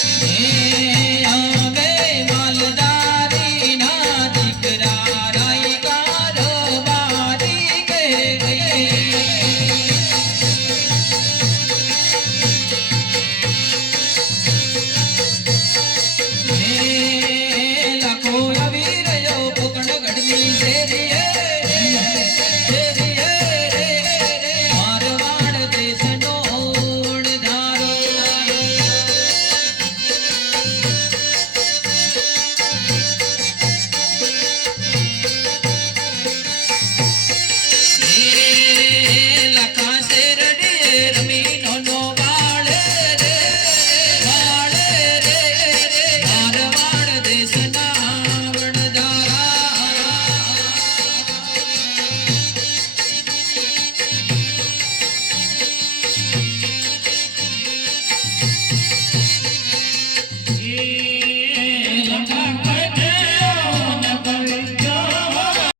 हे आवे मालदारी न जिक्र राईकार वाली गए लखो अभी रहयो भुखणगढ़ में